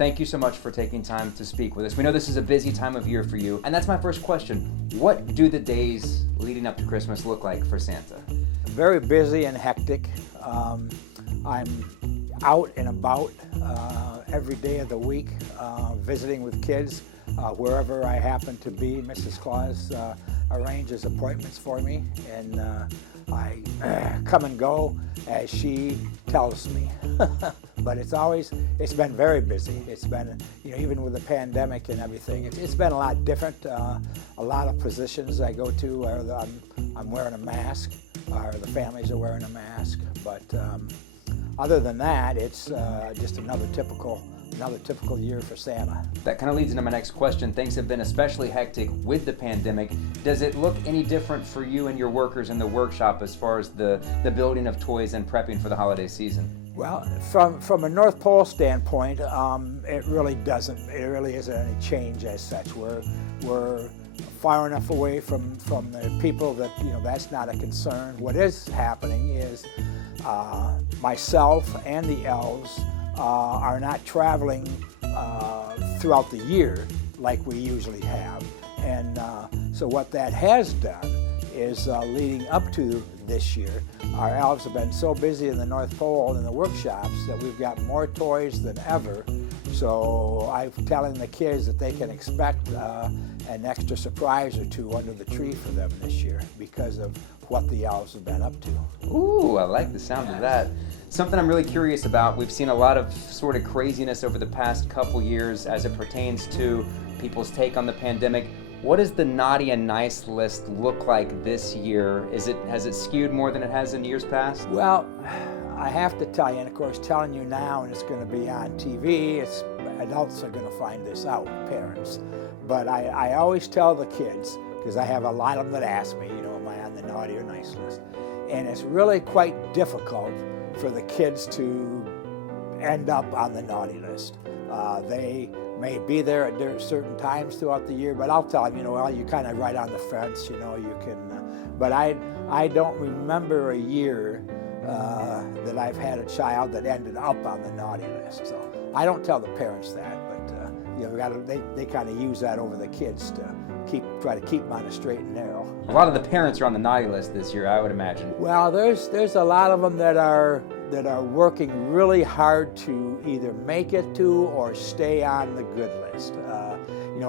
thank you so much for taking time to speak with us. We know this is a busy time of year for you, and that's my first question. What do the days leading up to Christmas look like for Santa? Very busy and hectic. I'm out and about every day of the week, visiting with kids wherever I happen to be. Mrs. Claus arranges appointments for me, and I come and go as she tells me. But it's been very busy. It's been, even with the pandemic and everything, it's been a lot different. A lot of positions I go to, I'm wearing a mask, or the families are wearing a mask. But other than that, it's just another typical year for Santa. That kind of leads into my next question. Things have been especially hectic with the pandemic. Does it look any different for you and your workers in the workshop as far as the building of toys and prepping for the holiday season? Well, from a North Pole standpoint, it really doesn't. It really isn't any change as such. We're far enough away from the people that that's not a concern. What is happening is myself and the elves are not traveling throughout the year like we usually have, and so what that has done is leading up to this year, our elves have been so busy in the North Pole and in the workshops that we've got more toys than ever. So I'm telling the kids that they can expect an extra surprise or two under the tree for them this year because of what the elves have been up to. Ooh, I like the sound of that. Something I'm really curious about, we've seen a lot of sort of craziness over the past couple years as it pertains to people's take on the pandemic. What does the naughty and nice list look like this year? Has it skewed more than it has in years past? Well, I have to tell you, and of course telling you now, and it's going to be on TV, adults are going to find this out, parents. But I always tell the kids, because I have a lot of them that ask me, am I on the naughty or nice list? And it's really quite difficult for the kids to end up on the naughty list. They may be there at certain times throughout the year, but I'll tell them, you're kind of right on the fence, you can, but I don't remember a year that I've had a child that ended up on the naughty list. So I don't tell the parents that, but they kind of use that over the kids to try to keep them on the straight and narrow. A lot of the parents are on the naughty list this year, I would imagine. Well, there's a lot of them that are working really hard to either make it to or stay on the good list.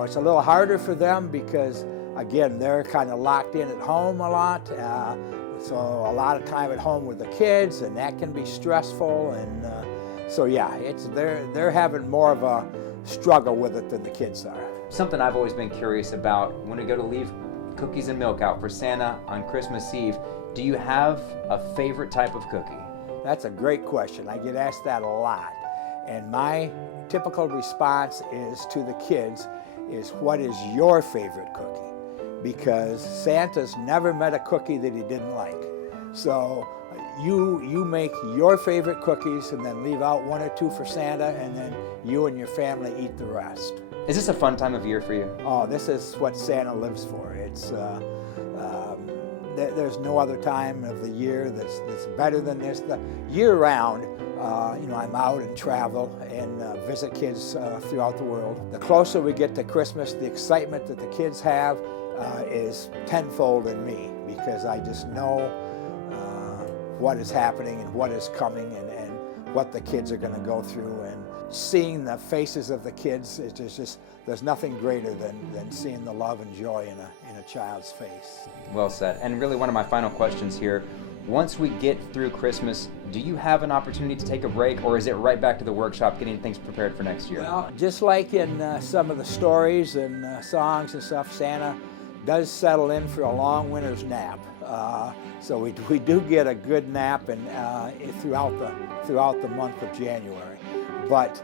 It's a little harder for them because, again, they're kind of locked in at home a lot. So a lot of time at home with the kids, and that can be stressful. And so yeah, they're having more of a struggle with it than the kids are. Something I've always been curious about, when we go to leave cookies and milk out for Santa on Christmas Eve, do you have a favorite type of cookie? That's a great question. I get asked that a lot. And my typical response is to the kids is, what is your favorite cookie? Because Santa's never met a cookie that he didn't like. So you make your favorite cookies and then leave out one or two for Santa, and then you and your family eat the rest. Is this a fun time of year for you? Oh, this is what Santa lives for. It's there's no other time of the year that's better than this. The year-round, I'm out and travel and visit kids throughout the world. The closer we get to Christmas, the excitement that the kids have is tenfold in me, because I just know what is happening and what is coming and what the kids are going to go through. And seeing the faces of the kids, there's nothing greater than seeing the love and joy in a child's face. Well said. And really one of my final questions here, once we get through Christmas, do you have an opportunity to take a break, or is it right back to the workshop getting things prepared for next year? Well, just like in some of the stories and songs and stuff, Santa does settle in for a long winter's nap. So we do get a good nap throughout the month of January. But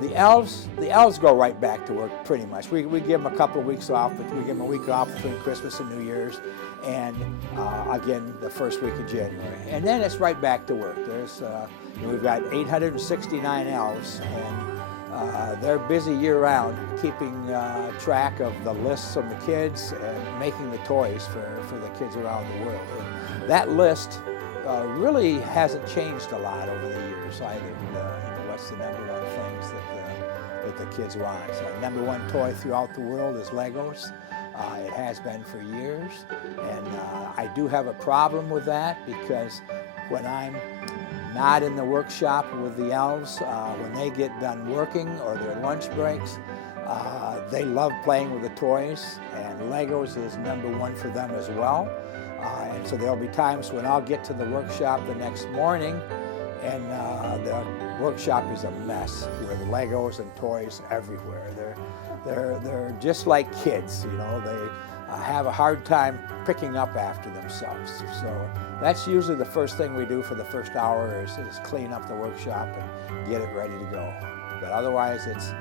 the elves go right back to work pretty much. We give them a couple of weeks off, but we give them a week off between Christmas and New Year's, and again the first week of January. And then it's right back to work. We've got 869 elves, and they're busy year-round keeping track of the lists from the kids and making the toys for the kids around the world. And that list really hasn't changed a lot over the years either. What's the number one things the kids want. So number one toy throughout the world is Legos. It has been for years, and I do have a problem with that because when I'm not in the workshop with the elves, when they get done working or their lunch breaks, they love playing with the toys, and Legos is number one for them as well. And so there'll be times when I'll get to the workshop the next morning and the workshop is a mess with Legos and toys everywhere. They're just like kids, you know. They have a hard time picking up after themselves. So that's usually the first thing we do for the first hour is clean up the workshop and get it ready to go. But otherwise, it's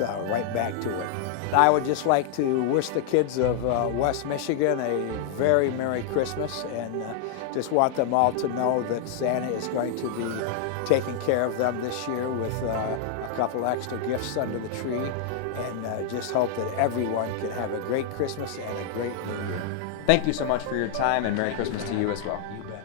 right back to it. I would just like to wish the kids of West Michigan a very Merry Christmas, and just want them all to know that Santa is going to be taking care of them this year with a couple extra gifts under the tree, and just hope that everyone can have a great Christmas and a great New Year. Thank you so much for your time, and Merry Christmas to you as well. You bet.